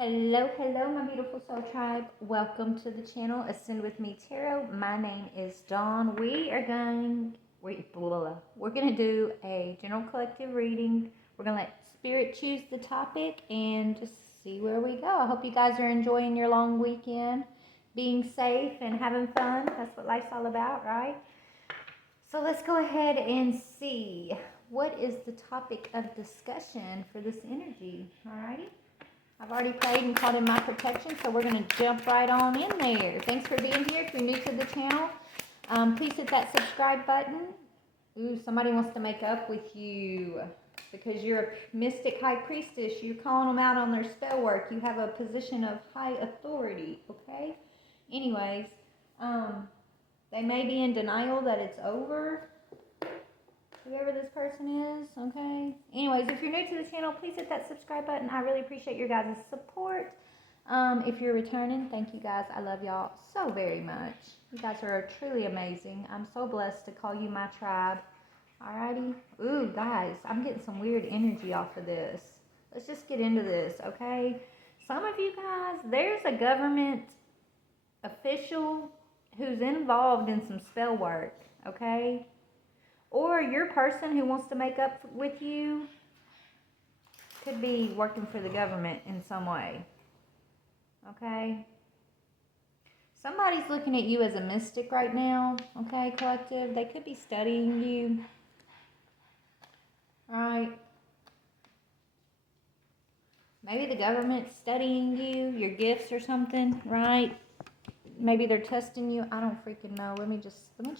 Hello, my beautiful soul tribe. Welcome to the channel, Ascend with Me Tarot. My name is Dawn. We're gonna do a general collective reading. We're gonna let Spirit choose the topic and just see where we go. I hope you guys are enjoying your long weekend, being safe and having fun. That's what life's all about, right? So let's go ahead and see what is the topic of discussion for this energy. Alrighty. I've already prayed and called in my protection, so we're going to jump right on in there. Thanks for being here. If you're new to the channel, please hit that subscribe button. Ooh, somebody wants to make up with you because you're a mystic high priestess. You're calling them out on their spell work. You have a position of high authority, okay? Anyways, they may be in denial that it's over, whoever this person is, okay? Anyways, if you're new to the channel, please hit that subscribe button. I really appreciate your guys' support. If you're returning, thank you guys. I love y'all so very much. You guys are truly amazing. I'm so blessed to call you my tribe. Alrighty? Ooh, guys, I'm getting some weird energy off of this. Let's just get into this, okay? Some of you guys, there's a government official who's involved in some spell work, okay? Or your person who wants to make up with you could be working for the government in some way. Okay? Somebody's looking at you as a mystic right now. Okay, collective? They could be studying you. Alright? Maybe the government's studying you, your gifts or something, right? Maybe they're testing you. I don't freaking know. Let me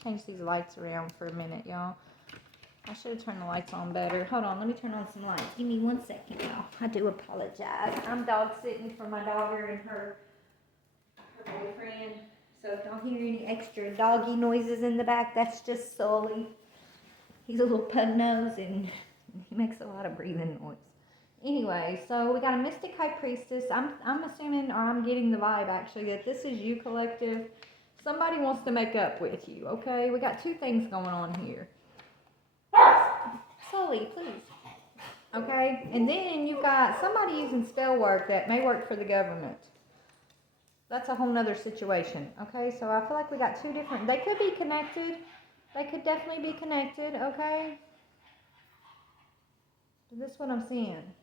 change these lights around for a minute, y'all. I should have turned the lights on better. Hold on, let me turn on some lights. Give me 1 second, y'all. I do apologize. I'm dog sitting for my daughter and her boyfriend. So if y'all hear any extra doggy noises in the back, that's just Sully. He's a little pug nose and he makes a lot of breathing noise. Anyway, so we got a mystic high priestess. I'm assuming, or I'm getting the vibe actually, that this is you, collective. Somebody wants to make up with you, okay? We got two things going on here. Sully, please. Okay, and then you've got somebody using spell work that may work for the government. That's a whole nother situation. Okay, so I feel like we got two different, they could be connected. They could definitely be connected, okay? This is what I'm seeing.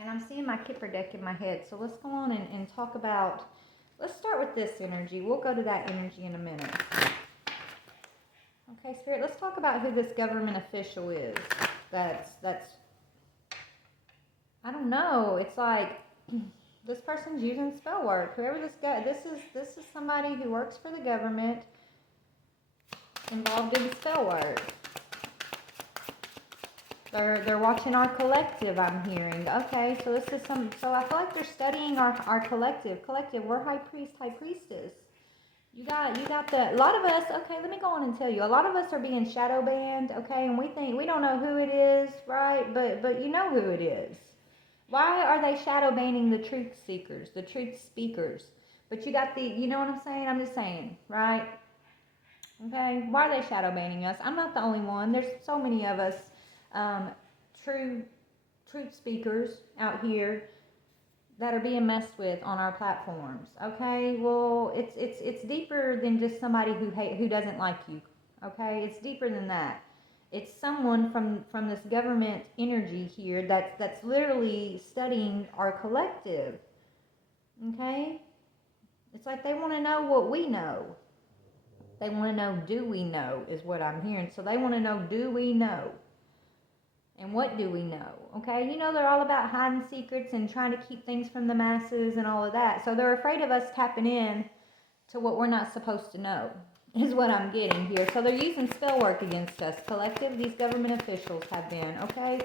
And I'm seeing my Kipper deck in my head. So let's go on and talk about, let's start with this energy. We'll go to that energy in a minute. Okay, Spirit, let's talk about who this government official is. That's I don't know. It's like this person's using spell work. Whoever this guy, this is somebody who works for the government, involved in spell work. They're watching our collective, I'm hearing. Okay, so this is so I feel like they're studying our collective. Collective, we're high priest, high priestess. You got a lot of us, okay, let me go on and tell you. A lot of us are being shadow banned, okay, and we don't know who it is, right? But you know who it is. Why are they shadow banning the truth seekers, the truth speakers? But you got you know what I'm saying? I'm just saying, right? Okay, why are they shadow banning us? I'm not the only one. There's so many of us, truth speakers out here that are being messed with on our platforms. Okay, well, it's deeper than just somebody who doesn't like you. Okay, it's deeper than that. It's someone from this government energy here that's literally studying our collective. Okay, it's like they want to know what we know. They want to know, do we know, is what I'm hearing. So they want to know, do we know? And what do we know? Okay, you know they're all about hiding secrets and trying to keep things from the masses and all of that. So they're afraid of us tapping in to what we're not supposed to know, is what I'm getting here. So they're using spell work against us, collective. These government officials have been, okay?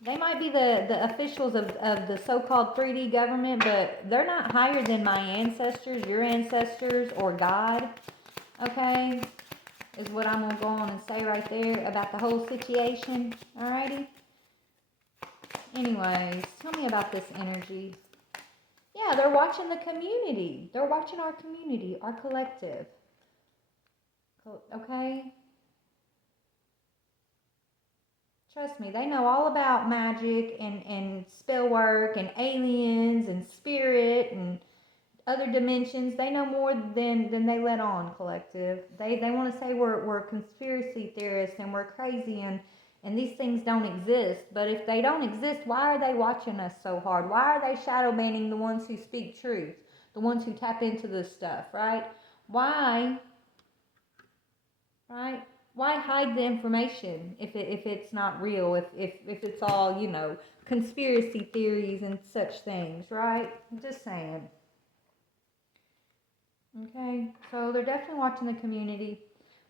They might be the officials of the so-called 3D government, but they're not higher than my ancestors, your ancestors, or God, okay? Is what I'm going to go on and say right there about the whole situation. Alrighty? Anyways, tell me about this energy. Yeah, they're watching the community. They're watching our community, our collective. Okay? Trust me, they know all about magic and spell work and aliens and spirit and other dimensions. They know more than they let on, collective. They want to say we're conspiracy theorists and we're crazy and these things don't exist. But if they don't exist, why are they watching us so hard? Why are they shadow banning the ones who speak truth, the ones who tap into this stuff, right? Why, right? Why hide the information if it's not real? If it's all, you know, conspiracy theories and such things, right? I'm just saying. Okay, so they're definitely watching the community.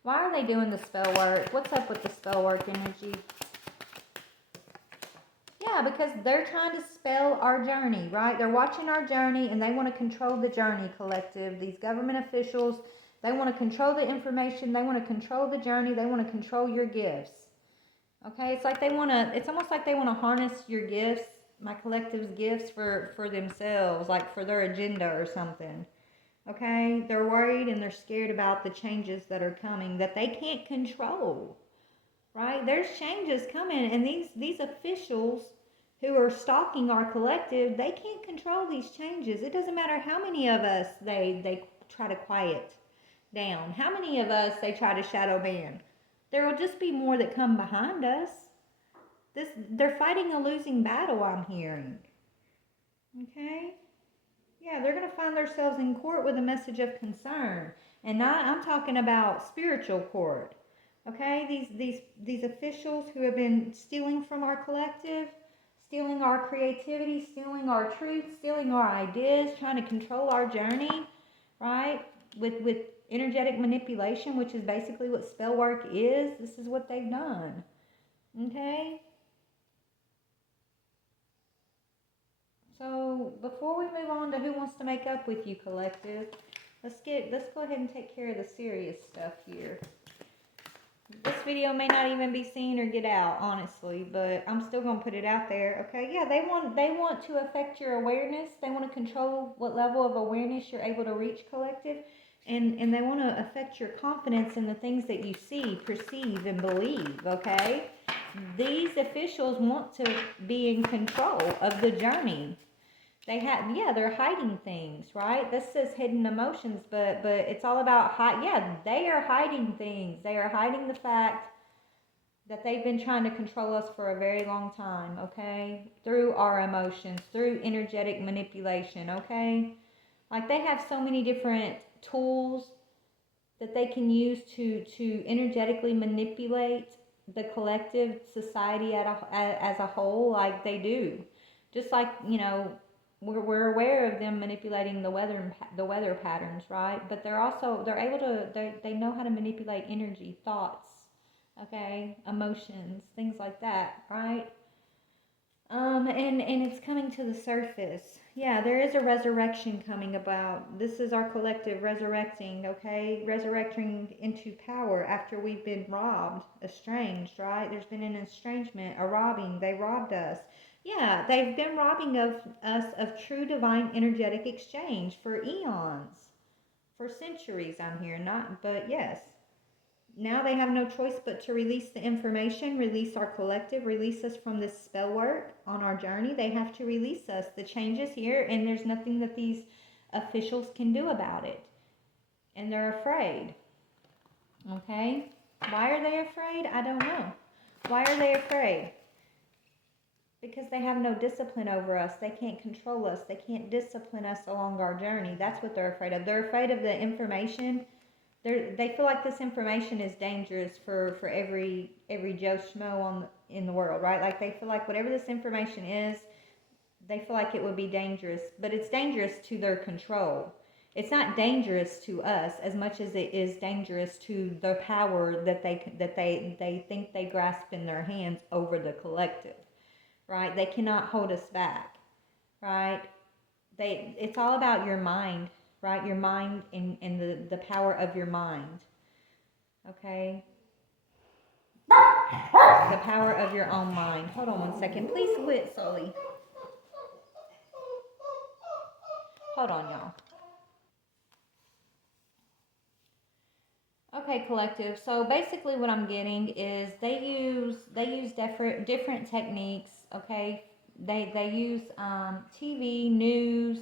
Why are they doing the spell work? What's up with the spell work energy? Yeah, because they're trying to spell our journey, right? They're watching our journey and they want to control the journey, collective. These government officials, they want to control the information. They want to control the journey. They want to control your gifts. Okay, it's like they want to, it's almost like they want to harness your gifts, my collective's gifts for themselves, like for their agenda or something. Okay, they're worried and they're scared about the changes that are coming that they can't control, right? There's changes coming, and these officials who are stalking our collective, they can't control these changes. It doesn't matter how many of us they try to quiet down, how many of us they try to shadow ban. There will just be more that come behind us. They're fighting a losing battle, I'm hearing. Okay? Yeah, they're going to find themselves in court with a message of concern. And I'm talking about spiritual court. Okay? These officials who have been stealing from our collective, stealing our creativity, stealing our truth, stealing our ideas, trying to control our journey, right? With energetic manipulation, which is basically what spell work is. This is what they've done. Okay? So before we move on to who wants to make up with you, collective, let's go ahead and take care of the serious stuff here. This video may not even be seen or get out, honestly, but I'm still gonna put it out there. Okay, yeah, they want to affect your awareness. They want to control what level of awareness you're able to reach, collective, and they want to affect your confidence in the things that you see, perceive, and believe. Okay, these officials want to be in control of the journey. They're hiding things, right? This says hidden emotions, but it's all about they are hiding things. They are hiding the fact that they've been trying to control us for a very long time, okay? Through our emotions, through energetic manipulation, okay? Like they have so many different tools that they can use to energetically manipulate the collective society as a whole, like they do. Just like, you know, we're aware of them manipulating the weather patterns, right? But they're able to they know how to manipulate energy, thoughts, okay, emotions, things like that, right? And it's coming to the surface. Yeah, there is a resurrection coming about. This is our collective resurrecting, okay? Resurrecting into power after we've been robbed, estranged, right? There's been an estrangement, a robbing. They robbed us. Yeah, they've been robbing of us of true divine energetic exchange for eons, for centuries. I'm here, not, but yes. Now they have no choice but to release the information, release our collective, release us from this spell work on our journey. They have to release us. The change is here, and there's nothing that these officials can do about it. And they're afraid. Okay? Why are they afraid? I don't know. Why are they afraid? Because they have no discipline over us. They can't control us. They can't discipline us along our journey. That's what they're afraid of. They're afraid of the information. They feel like this information is dangerous for every Joe Schmo in the world, right? Like they feel like whatever this information is, they feel like it would be dangerous, but it's dangerous to their control. It's not dangerous to us as much as it is dangerous to the power that they think they grasp in their hands over the collective, right? They cannot hold us back, right? It's all about your mind, right? Your mind and the power of your mind. Okay? The power of your own mind. Hold on 1 second. Please quit, Sully. Hold on, y'all. Okay, Okay, collective. So basically, what I'm getting is they use different techniques. Okay, they use TV, news,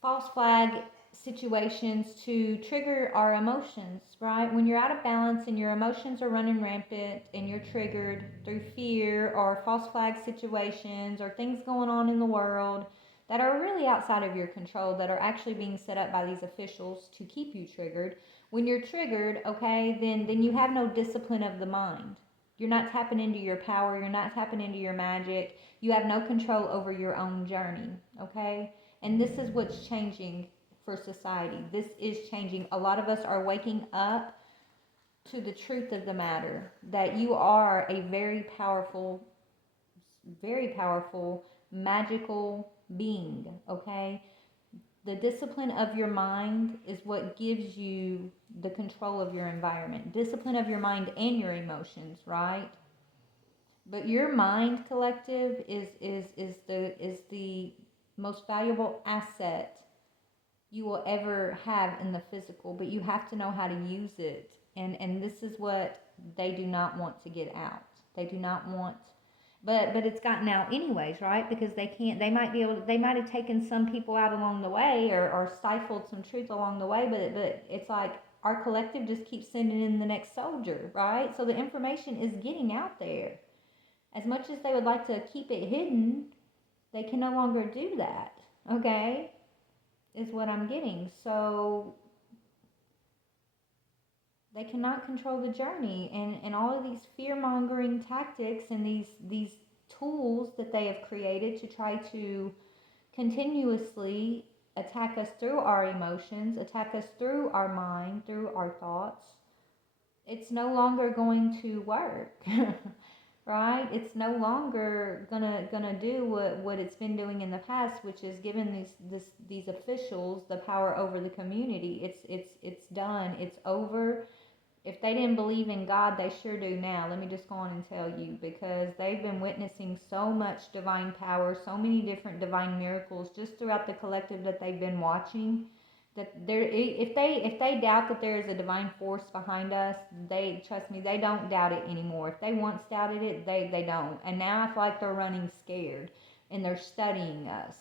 false flag situations to trigger our emotions. Right, when you're out of balance and your emotions are running rampant and you're triggered through fear or false flag situations or things going on in the world that are really outside of your control, that are actually being set up by these officials to keep you triggered. When you're triggered, okay, then you have no discipline of the mind. You're not tapping into your power, you're not tapping into your magic. You have no control over your own journey, okay? And this is what's changing for society. This is changing. A lot of us are waking up to the truth of the matter, that you are a very powerful, magical being, okay? The discipline of your mind is what gives you the control of your environment. Discipline of your mind and your emotions, right? But your mind, collective, is the most valuable asset you will ever have in the physical, but you have to know how to use it. And this is what they do not want to get out. They do not want, but it's gotten out anyways, right? Because they might be able to, they might have taken some people out along the way, or stifled some truth along the way, but it's like our collective just keeps sending in the next soldier, right? So the information is getting out there. As much as they would like to keep it hidden, they can no longer do that, okay? Is what I'm getting. So they cannot control the journey, and all of these fear-mongering tactics and these tools that they have created to try to continuously attack us through our emotions, attack us through our mind, through our thoughts. It's no longer going to work. Right? It's no longer gonna do what it's been doing in the past, which is giving these officials the power over the community. It's done. It's over. If they didn't believe in God, they sure do now. Let me just go on and tell you, because they've been witnessing so much divine power, so many different divine miracles just throughout the collective that they've been watching. That there, if they doubt that there is a divine force behind us, they, trust me, they don't doubt it anymore. If they once doubted it, they don't. And now I feel like they're running scared and they're studying us,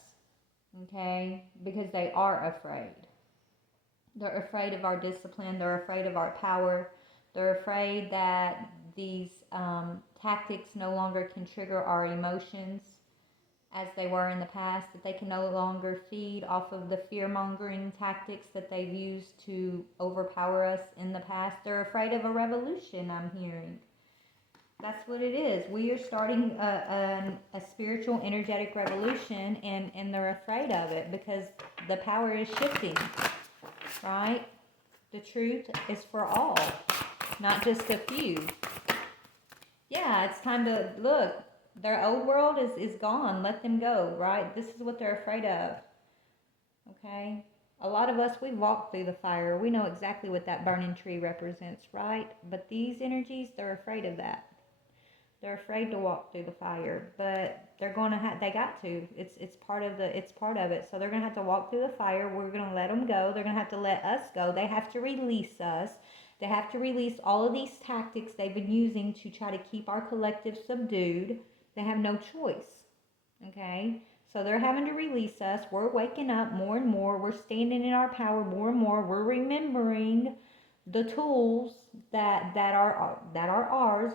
okay? Because they are afraid. They're afraid of our discipline. They're afraid of our power. They're afraid that these tactics no longer can trigger our emotions as they were in the past, that they can no longer feed off of the fear-mongering tactics that they've used to overpower us in the past. They're afraid of a revolution, I'm hearing. That's what it is. We are starting a spiritual, energetic revolution, and they're afraid of it because the power is shifting, right? The truth is for all, not just a few. Yeah, it's time to look. Their old world is gone. Let them go, right? This is what they're afraid of. Okay? A lot of us, we walked through the fire. We know exactly what that burning tree represents, right? But these energies, they're afraid of that. They're afraid to walk through the fire, but they're going to have, they got to. It's part of it. So they're going to have to walk through the fire. We're going to let them go. They're going to have to let us go. They have to release us. They have to release all of these tactics they've been using to try to keep our collective subdued. They have no choice, okay? So they're having to release us. We're waking up more and more. We're standing in our power more and more. We're remembering the tools that are ours,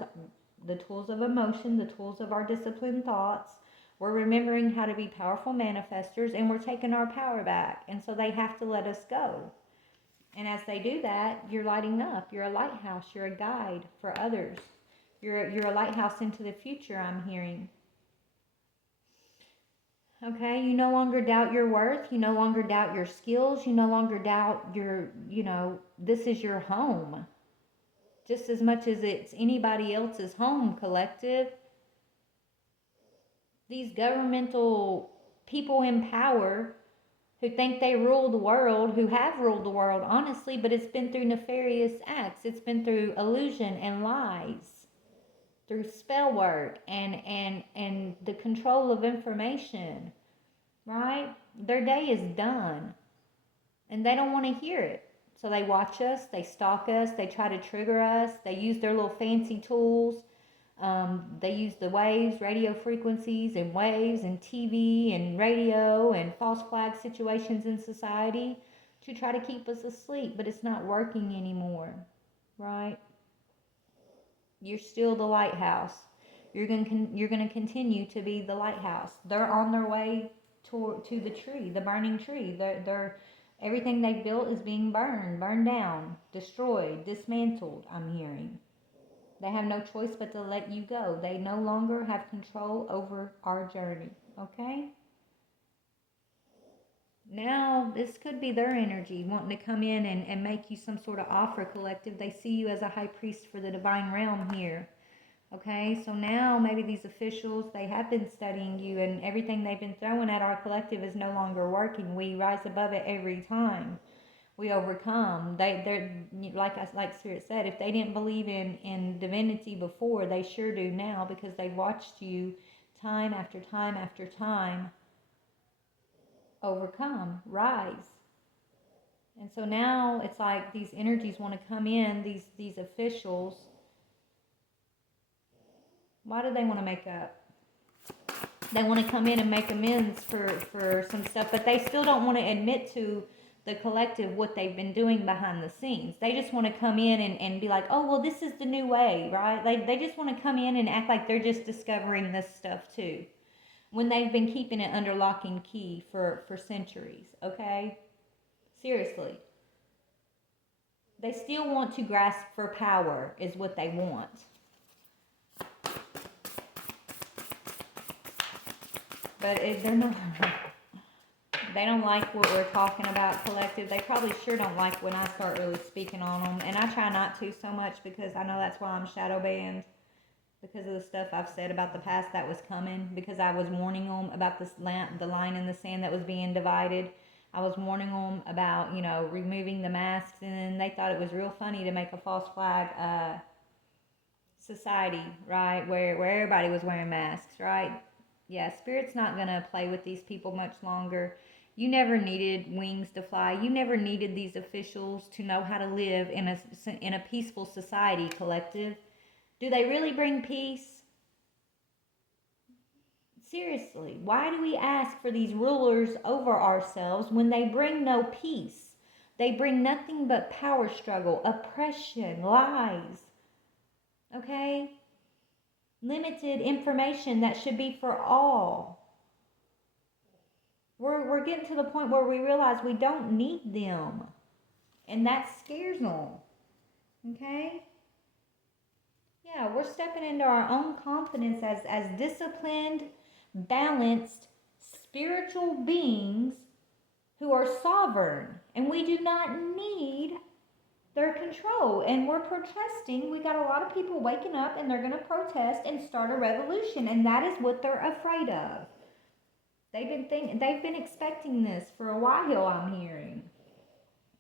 the tools of emotion, the tools of our disciplined thoughts. We're remembering how to be powerful manifestors, and we're taking our power back. And so they have to let us go. And as they do that, you're lighting up. You're a lighthouse. You're a guide for others. You're a lighthouse into the future, I'm hearing. Okay, you no longer doubt your worth. You no longer doubt your skills. You no longer doubt this is your home. Just as much as it's anybody else's home, collective. These governmental people in power who think they rule the world, who have ruled the world, honestly, but it's been through nefarious acts. It's been through illusion and lies, through spell work and the control of information, right? Their day is done, and they don't want to hear it. So they watch us, they stalk us, they try to trigger us, they use their little fancy tools. They use the waves, radio frequencies, and waves, and TV, and radio, and false flag situations in society to try to keep us asleep, but it's not working anymore, right? You're still the lighthouse. You're gonna continue to be the lighthouse. They're on their way to the tree, the burning tree. They're everything they've built is being burned down, destroyed, dismantled. I'm hearing. They have no choice but to let you go. They no longer have control over our journey. Okay? Now, this could be their energy wanting to come in and make you some sort of offer, collective. They see you as a high priest for the divine realm here. Okay? So now maybe these officials, they have been studying you, and everything they've been throwing at our collective is no longer working. We rise above it every time. We overcome. They're like Spirit said, if they didn't believe in divinity before, they sure do now, because they've watched you time after time after time overcome, rise. And so now it's like these energies want to come in, these officials. Why do they want to make up? They want to come in and make amends for some stuff, but they still don't want to admit to the collective what they've been doing behind the scenes. They just want to come in and be like, oh, well, this is the new way, right? They just want to come in and act like they're just discovering this stuff too, when they've been keeping it under lock and key for centuries, okay? Seriously. They still want to grasp for power is what they want. But they're not... They don't like what we're talking about, collective. They probably sure don't like when I start really speaking on them. And I try not to so much, because I know that's why I'm shadow banned. Because of the stuff I've said about the past that was coming. Because I was warning them about the line in the sand that was being divided. I was warning them about, removing the masks. And then they thought it was real funny to make a false flag society, right? Where everybody was wearing masks, right? Yeah, Spirit's not going to play with these people much longer. You never needed wings to fly. You never needed these officials to know how to live in a peaceful society, collective. Do they really bring peace? Seriously, why do we ask for these rulers over ourselves when they bring no peace? They bring nothing but power struggle, oppression, lies. Okay? Limited information that should be for all. We're getting to the point where we realize we don't need them. And that scares them. Okay? Yeah, we're stepping into our own confidence as disciplined, balanced, spiritual beings who are sovereign. And we do not need their control. And we're protesting. We got a lot of people waking up, and they're going to protest and start a revolution. And that is what they're afraid of. They've been expecting this for a while, I'm hearing.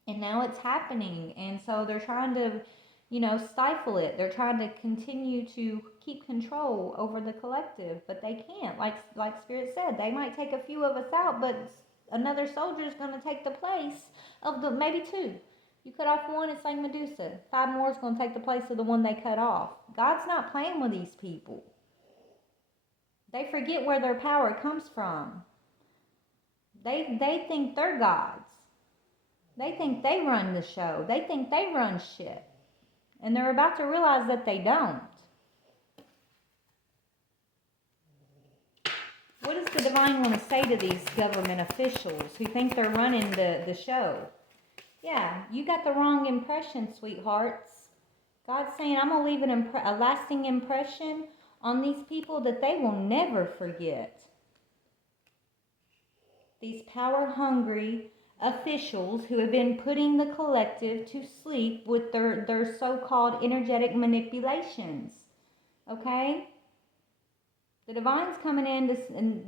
And now it's happening. And so they're trying to, stifle it. They're trying to continue to keep control over the collective, but they can't. Like Spirit said, they might take a few of us out, but another soldier is going to take the place of maybe two. You cut off one, it's like Medusa. 5 more is going to take the place of the one they cut off. God's not playing with these people. They forget where their power comes from. They think they're gods. They think they run the show. They think they run shit. And they're about to realize that they don't. What does the divine want to say to these government officials who think they're running the show? Yeah, you got the wrong impression, sweethearts. God's saying, I'm going to leave a lasting impression on these people that they will never forget. These power-hungry officials who have been putting the collective to sleep with their so-called energetic manipulations. Okay? The divine's coming in,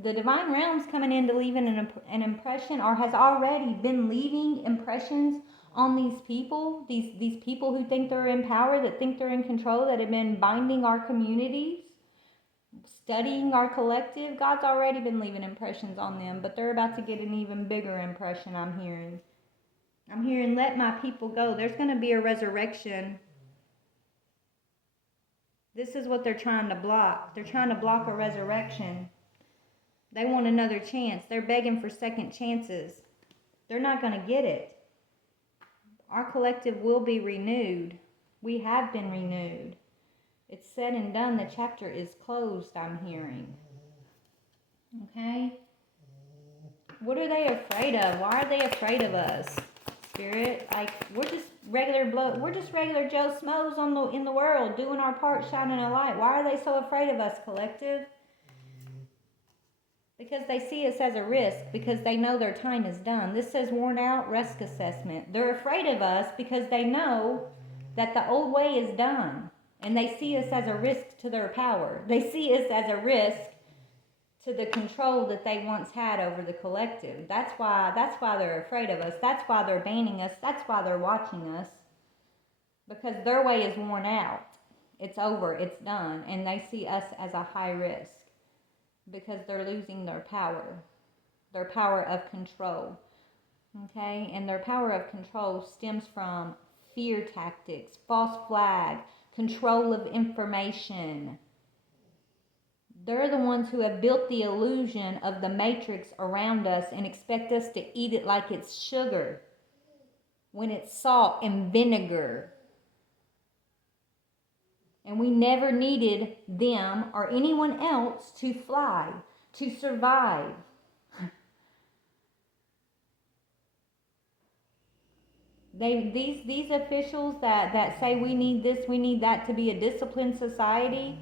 the divine realm's coming in to leave an impression, or has already been leaving impressions on these people, these people who think they're in power, that think they're in control, that have been binding our communities, studying our collective. God's already been leaving impressions on them, but they're about to get an even bigger impression, I'm hearing. I'm hearing, let my people go. There's going to be a resurrection. This is what they're trying to block. They're trying to block a resurrection. They want another chance. They're begging for second chances. They're not going to get it. Our collective will be renewed. We have been renewed. It's said and done. The chapter is closed, I'm hearing. Okay? What are they afraid of? Why are they afraid of us? Spirit, like, we're just regular Joe Schmoes in the world, doing our part, shining a light. Why are they so afraid of us, collective? Because they see us as a risk, because they know their time is done. This says worn out risk assessment. They're afraid of us because they know that the old way is done, and they see us as a risk to their power. They see us as a risk to the control that they once had over the collective. That's why they're afraid of us. That's why they're banning us. That's why they're watching us. Because their way is worn out. It's over. It's done. And they see us as a high risk. Because they're losing their power of control. Okay? And their power of control stems from fear tactics, false flag, control of information. They're the ones who have built the illusion of the matrix around us and expect us to eat it like it's sugar when it's salt and vinegar. And we never needed them or anyone else to fly, to survive. These officials that say we need this, we need that to be a disciplined society,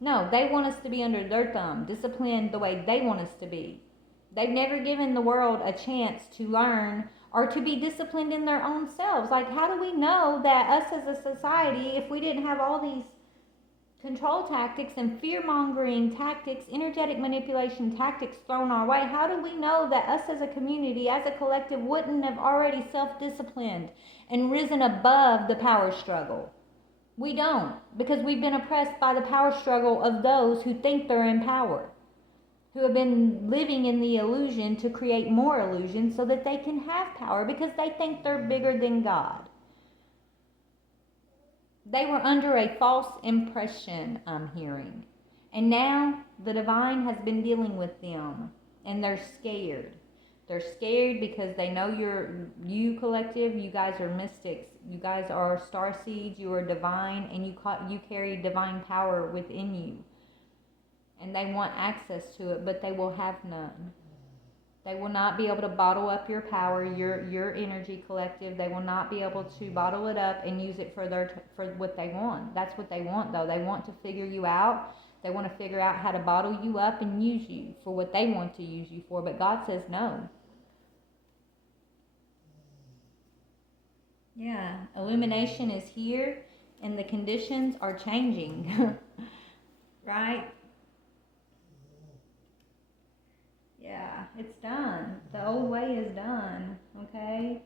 no, they want us to be under their thumb, disciplined the way they want us to be. They've never given the world a chance to learn or to be disciplined in their own selves. Like, how do we know that us as a society, if we didn't have all these control tactics and fear-mongering tactics, energetic manipulation tactics thrown our way, how do we know that us as a community, as a collective, wouldn't have already self-disciplined and risen above the power struggle? We don't, because we've been oppressed by the power struggle of those who think they're in power, who have been living in the illusion to create more illusion so that they can have power because they think they're bigger than God. They were under a false impression, I'm hearing. And now the divine has been dealing with them, and they're scared. They're scared because they know you collective, you guys are mystics. You guys are star seeds, you are divine, and you carry divine power within you. And they want access to it, but they will have none. They will not be able to bottle up your power, your energy collective. They will not be able to bottle it up and use it for what they want. That's what they want, though. They want to figure you out. They want to figure out how to bottle you up and use you for what they want to use you for. But God says no. Yeah, illumination is here, and the conditions are changing. Right? Yeah, it's done. The old way is done, okay?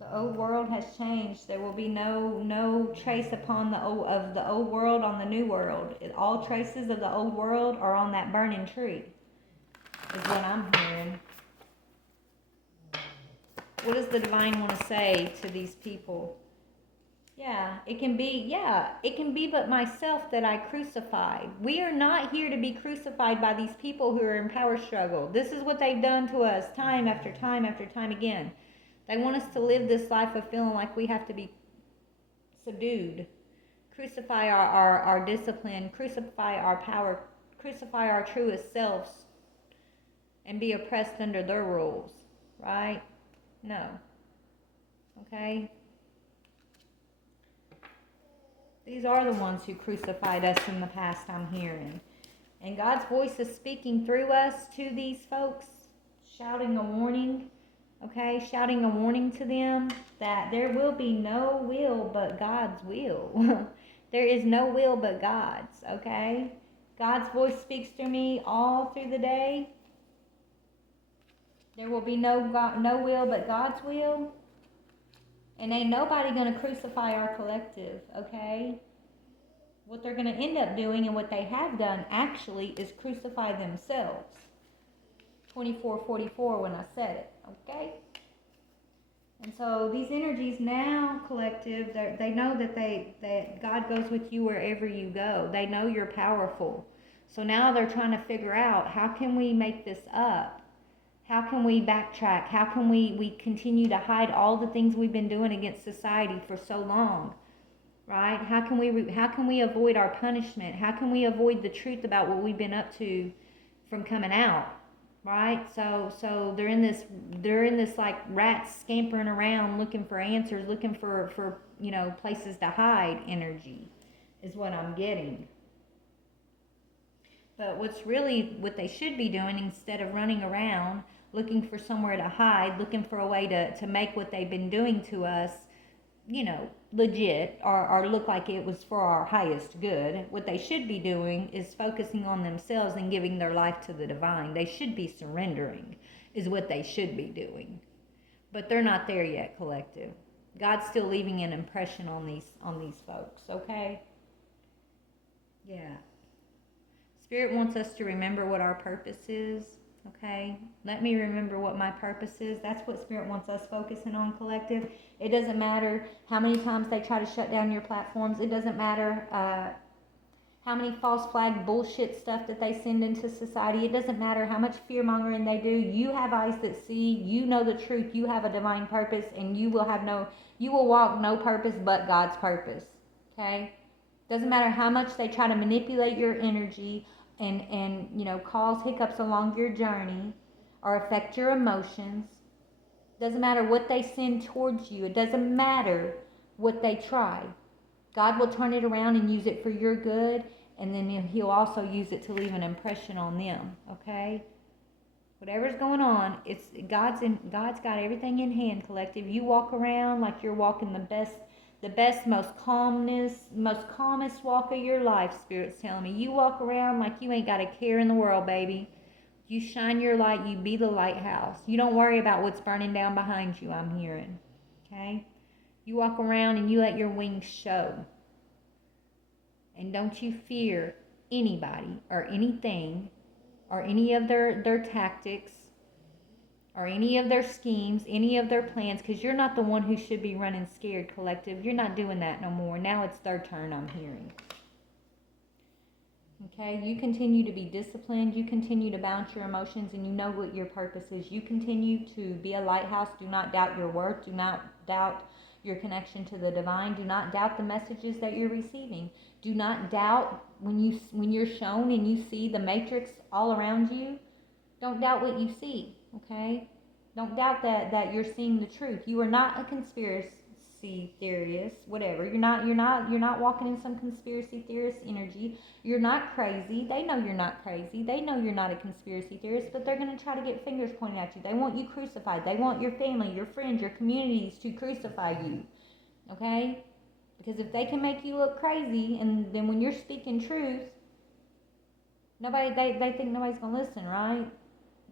The old world has changed. There will be no trace upon the old world on the new world. All traces of the old world are on that burning tree, is what I'm hearing. What does the divine want to say to these people? Yeah, it can be but myself that I crucified. We are not here to be crucified by these people who are in power struggle. This is what they've done to us time after time after time again. They want us to live this life of feeling like we have to be subdued. Crucify our discipline, crucify our power, crucify our truest selves, and be oppressed under their rules, right? No. Okay? These are the ones who crucified us in the past, I'm hearing. And God's voice is speaking through us to these folks, shouting a warning, okay? Shouting a warning to them that there will be no will but God's will. There is no will but God's, okay? God's voice speaks through me all through the day. There will be no will but God's will. And ain't nobody going to crucify our collective, okay? What they're going to end up doing, and what they have done actually, is crucify themselves. 24:44 when I said it, okay? And so these energies now, collective, they know that God goes with you wherever you go. They know you're powerful. So now they're trying to figure out, how can we make this up? How can we backtrack? How can we continue to hide all the things we've been doing against society for so long? Right? How can we avoid our punishment? How can we avoid the truth about what we've been up to from coming out? Right? So they're in this like rats scampering around looking for answers, looking for places to hide energy is what I'm getting. But what they should be doing, instead of running around looking for somewhere to hide, looking for a way to make what they've been doing to us, legit, or look like it was for our highest good, what they should be doing is focusing on themselves and giving their life to the divine. They should be surrendering, is what they should be doing. But they're not there yet, collective. God's still leaving an impression on these folks, okay? Yeah. Spirit wants us to remember what our purpose is, okay? Let me remember what my purpose is. That's what Spirit wants us focusing on, collective. It doesn't matter how many times they try to shut down your platforms. It doesn't matter how many false flag bullshit stuff that they send into society. It doesn't matter how much fear mongering they do. You have eyes that see. You know the truth. You have a divine purpose, and you will walk no purpose but God's purpose, okay? Doesn't matter how much they try to manipulate your energy and cause hiccups along your journey or affect your emotions. Doesn't matter what they send towards you. It doesn't matter what they try. God will turn it around and use it for your good, and then He'll also use it to leave an impression on them, okay? Whatever's going on, God's got everything in hand, collective. You walk around like you're walking the best, most calmest walk of your life, Spirit's telling me. You walk around like you ain't got a care in the world, baby. You shine your light, you be the lighthouse. You don't worry about what's burning down behind you, I'm hearing. Okay? You walk around and you let your wings show. And don't you fear anybody or anything or any of their tactics or any of their schemes, any of their plans, because you're not the one who should be running scared, collective. You're not doing that no more. Now it's their turn, I'm hearing. Okay, you continue to be disciplined. You continue to balance your emotions, and you know what your purpose is. You continue to be a lighthouse. Do not doubt your worth. Do not doubt your connection to the divine. Do not doubt the messages that you're receiving. Do not doubt when you're shown and you see the matrix all around you. Don't doubt what you see. Okay? Don't doubt that you're seeing the truth. You are not a conspiracy theorist, whatever. You're not walking in some conspiracy theorist energy. You're not crazy. They know you're not crazy. They know you're not a conspiracy theorist, but they're going to try to get fingers pointed at you. They want you crucified. They want your family, your friends, your communities to crucify you. Okay? Because if they can make you look crazy, and then when you're speaking truth, they think nobody's going to listen, right?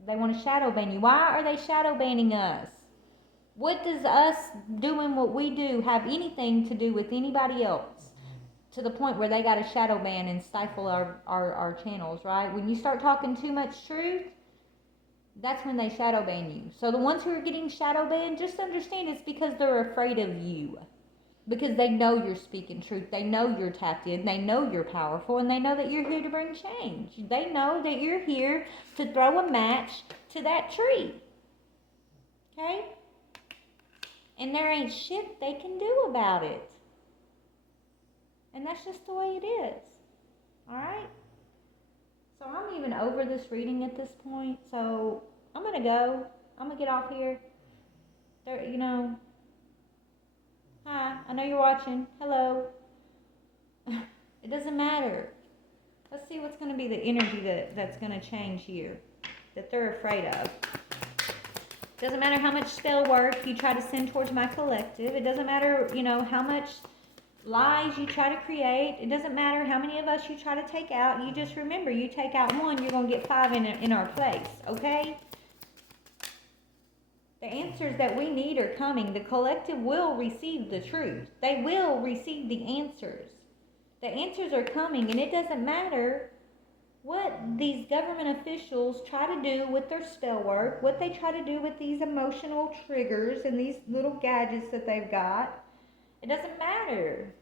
They want to shadow ban you. Why are they shadow banning us? What does us doing what we do have anything to do with anybody else? To the point where they got a shadow ban and stifle our channels, right? When you start talking too much truth, that's when they shadow ban you. So the ones who are getting shadow banned, just understand it's because they're afraid of you. Because they know you're speaking truth. They know you're tapped in. They know you're powerful. And they know that you're here to bring change. They know that you're here to throw a match to that tree. Okay? And there ain't shit they can do about it. And that's just the way it is. Alright? So I'm even over this reading at this point. So I'm going to go. I'm going to get off here. Hi, I know you're watching. Hello. It doesn't matter. Let's see what's going to be the energy that's going to change here. That they're afraid of. Doesn't matter how much spell work you try to send towards my collective. It doesn't matter, how much lies you try to create. It doesn't matter how many of us you try to take out. You just remember, you take out one, you're going to get 5 in our place, okay? The answers that we need are coming. The collective will receive the truth. They will receive the answers. The answers are coming, and it doesn't matter what these government officials try to do with their spell work, what they try to do with these emotional triggers and these little gadgets that they've got, it doesn't matter.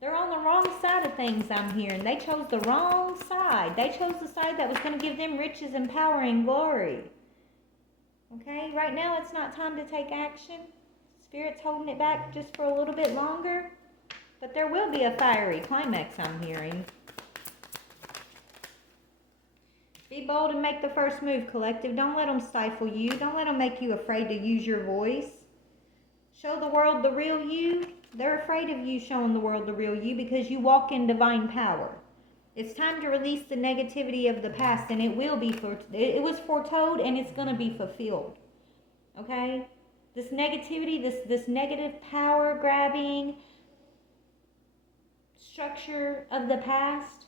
They're on the wrong side of things, I'm hearing. They chose the wrong side. They chose the side that was going to give them riches and power and glory. Okay, right now it's not time to take action. Spirit's holding it back just for a little bit longer. But there will be a fiery climax, I'm hearing. Be bold and make the first move, collective. Don't let them stifle you. Don't let them make you afraid to use your voice. Show the world the real you. They're afraid of you showing the world the real you because you walk in divine power. It's time to release the negativity of the past, and it will be. It was foretold, and it's going to be fulfilled. Okay? This negativity, this negative power grabbing structure of the past,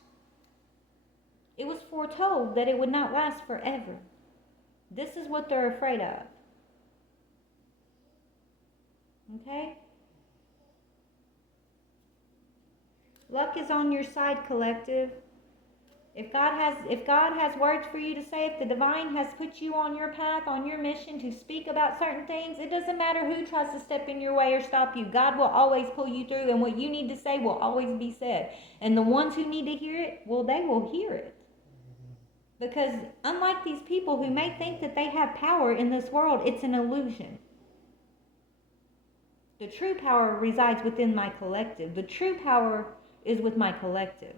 it was foretold that it would not last forever. This is what they're afraid of. Okay? Luck is on your side, collective. If God has words for you to say, if the divine has put you on your path, on your mission to speak about certain things, it doesn't matter who tries to step in your way or stop you. God will always pull you through, and what you need to say will always be said. And the ones who need to hear it, well, they will hear it. Because unlike these people who may think that they have power in this world, it's an illusion. The true power resides within my collective. The true power is with my collective.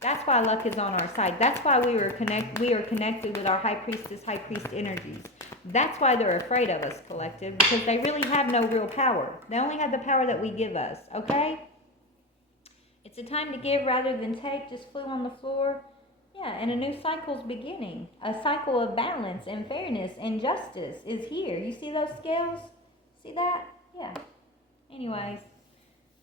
That's why luck is on our side. That's why we are connected with our high priestess, high priest energies. That's why they're afraid of us, collective, because they really have no real power. They only have the power that we give us, okay? It's a time to give rather than take. Just flew on the floor. Yeah, and a new cycle's beginning. A cycle of balance and fairness and justice is here. You see those scales? See that? Yeah. Anyways,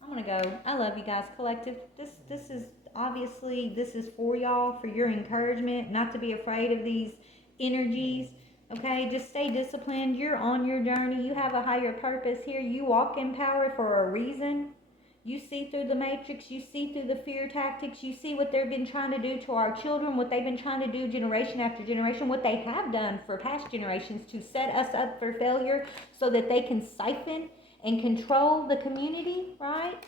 I'm going to go. I love you guys, collective. This is obviously, this is for y'all, for your encouragement, not to be afraid of these energies. Okay, just stay disciplined. You're on your journey. You have a higher purpose here. You walk in power for a reason. You see through the matrix. You see through the fear tactics. You see what they've been trying to do to our children, what they've been trying to do generation after generation, what they have done for past generations to set us up for failure so that they can siphon and control the community, right?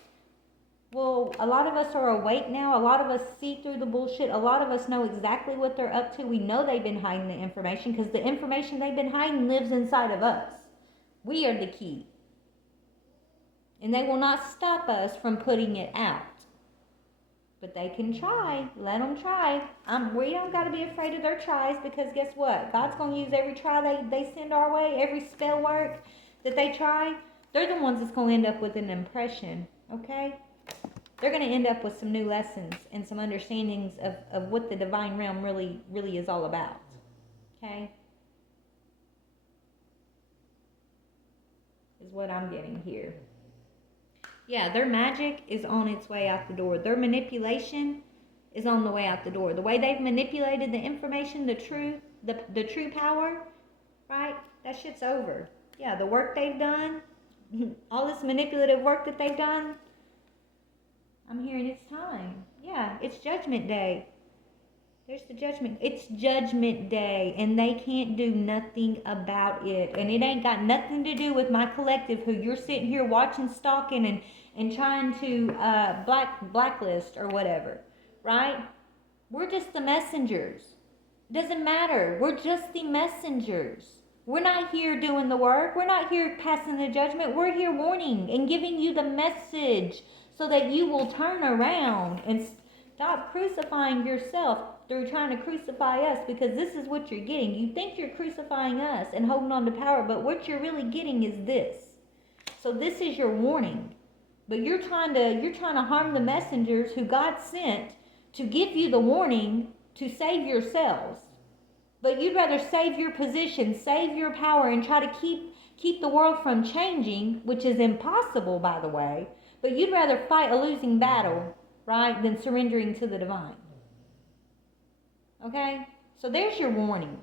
Well, a lot of us are awake now. A lot of us see through the bullshit. A lot of us know exactly what they're up to. We know they've been hiding the information because the information they've been hiding lives inside of us. We are the key. And they will not stop us from putting it out. But they can try. Let them try. We don't got to be afraid of their tries because guess what? God's going to use every try they send our way, every spell work that they try. They're the ones that's going to end up with an impression, okay? They're going to end up with some new lessons and some understandings of what the divine realm really is all about, okay? Is what I'm getting here. Yeah, their magic is on its way out the door. Their manipulation is on the way out the door. The way they've manipulated the information, the truth, the true power, right? That shit's over. Yeah, the work they've done, all this manipulative work that they've done, I'm hearing it's time. Yeah, it's Judgment Day. There's the judgment. It's Judgment Day, and they can't do nothing about it. And it ain't got nothing to do with my collective, who you're sitting here watching, stalking, and trying to blacklist or whatever, right? We're just the messengers. It doesn't matter. We're just the messengers. We're not here doing the work. We're not here passing the judgment. We're here warning and giving you the message so that you will turn around and stop crucifying yourself through trying to crucify us, because this is what you're getting. You think you're crucifying us and holding on to power, but what you're really getting is this. So this is your warning. But you're trying to harm the messengers who God sent to give you the warning to save yourselves. But you'd rather save your position, save your power, and try to keep the world from changing, which is impossible, by the way. But you'd rather fight a losing battle, right, than surrendering to the divine. Okay? So there's your warning.